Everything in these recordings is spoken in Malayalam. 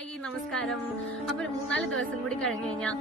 ഹായ് നമസ്കാരം. അപ്പൊ 3-4 ദിവസം കൂടി കഴിഞ്ഞു കഴിഞ്ഞാൽ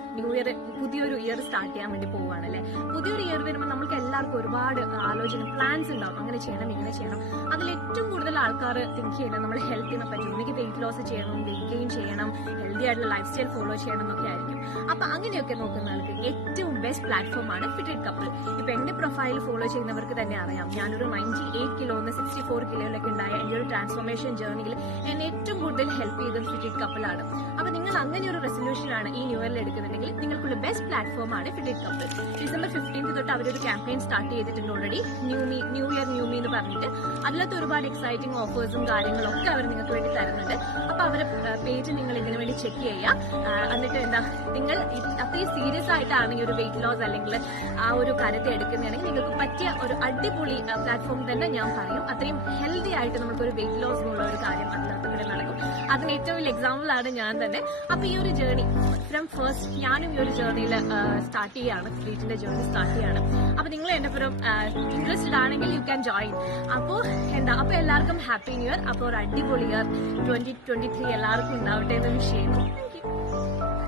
പുതിയൊരു ഇയർ സ്റ്റാർട്ട് ചെയ്യാൻ വേണ്ടി പോവുകയാണല്ലേ. പുതിയൊരു ഇയർ വരുമ്പോൾ നമുക്ക് എല്ലാവർക്കും ഒരുപാട് ആലോചന പ്ലാൻസ് ഉണ്ടാവും. അങ്ങനെ ചെയ്യണം, ഇങ്ങനെ ചെയ്യണം. അതിൽ ഏറ്റവും കൂടുതൽ ആൾക്കാർ തിങ്ക് ചെയ്യുന്നത് നമ്മൾ ഹെൽത്തിനെ പറ്റി, എനിക്ക് വെയിറ്റ് ലോസ് ചെയ്യണം, വെയിറ്റ് ഗെയിൻ ചെയ്യണം, ഹെൽത്തി ആയിട്ടുള്ള ലൈഫ് സ്റ്റൈൽ ഫോളോ ചെയ്യണം എന്നൊക്കെ ആയിരിക്കും. അപ്പൊ അങ്ങനെയൊക്കെ നോക്കുന്ന ആൾക്ക് ഏറ്റവും ബെസ്റ്റ് പ്ലാറ്റ്ഫോമാണ് ഫിറ്റഡ് കപ്പിൾ. ഇപ്പൊ എന്റെ പ്രൊഫൈൽ ഫോളോ ചെയ്യുന്നവർക്ക് തന്നെ അറിയാം, ഞാനൊരു 98 കിലോന്ന് 64 കിലോയിലൊക്കെ ഉണ്ടായ എന്റെ ഒരു ട്രാൻസ്ഫോർമേഷൻ ജേർണിയിൽ എന്നെ ഏറ്റവും കൂടുതൽ ഹെൽപ്പ് ചെയ്തത് ഫിറ്റഡ് കപ്പിളാണ്. അപ്പൊ നിങ്ങൾ അങ്ങനെ ഒരു റെസൊല്യൂഷനാണ് ഈ ന്യൂ ഇയറിൽ എടുക്കുന്നുണ്ടെങ്കിൽ നിങ്ങൾക്കുള്ള ബെസ്റ്റ് പ്ലാറ്റ്ഫോമാണ് ഫിറ്റഡ് കപ്പിൾ. ഡിസംബർ 15 തൊട്ട് അവരൊരു ക്യാമ്പയിൻ സ്റ്റാർട്ട് ചെയ്തിട്ടുണ്ട് already, new year new me എന്ന് പറഞ്ഞിട്ട്. അതിലത്തെ ഒരുപാട് എക്സൈറ്റിംഗ് ഓഫേഴ്സും കാര്യങ്ങളും ഒക്കെ അവർ നിങ്ങൾക്ക് വേണ്ടി തരുന്നുണ്ട്. അപ്പൊ അവരുടെ പേജ് നിങ്ങൾ ഇതിനു വേണ്ടി ചെക്ക് ചെയ്യുക. എന്നിട്ട് എന്താ, നിങ്ങൾ അത്രയും സീരിയസ് ആയിട്ടാണ് ഈ ഒരു വെയിറ്റ് ലോസ് അല്ലെങ്കിൽ ആ ഒരു കാര്യത്തെ എടുക്കുന്നതാണെങ്കിൽ നിങ്ങൾക്ക് പറ്റിയ ഒരു അടിപൊളി പ്ലാറ്റ്ഫോം തന്നെ ഞാൻ പറയും. അത്രയും ഹെൽത്തി ആയിട്ട് നമുക്കൊരു വെയിറ്റ് ലോസ് എന്നുള്ള ഒരു കാര്യം അതിനകത്ത് ഇവിടെ നടക്കും. അതിന് ഏറ്റവും വലിയ എക്സാമ്പിൾ ആണ് ഞാൻ തന്നെ. അപ്പൊ ഈ ഒരു ജേർണി ഫ്രം ഫസ്റ്റ് ഞാനും ഈ ഒരു ജേർണിയിൽ സ്റ്റാർട്ട് ചെയ്യാണ്, വെയിറ്റിന്റെ ജേർണി സ്റ്റാർട്ട് ചെയ്യാണ്. അപ്പൊ നിങ്ങൾ എന്റെ പുറം ഇൻട്രസ്റ്റഡ് ആണെങ്കിൽ യു ക്യാൻ ജോയിൻ. അപ്പോ അപ്പൊ എല്ലാവർക്കും ഹാപ്പി ന്യൂ ഇയർ. അപ്പോൾ ഒരു അടിപൊളി ഇയർ 2023 എല്ലാവർക്കും ഉണ്ടാവട്ടെ എന്ന് വിഷ് ചെയ്യുന്നു. Thank you.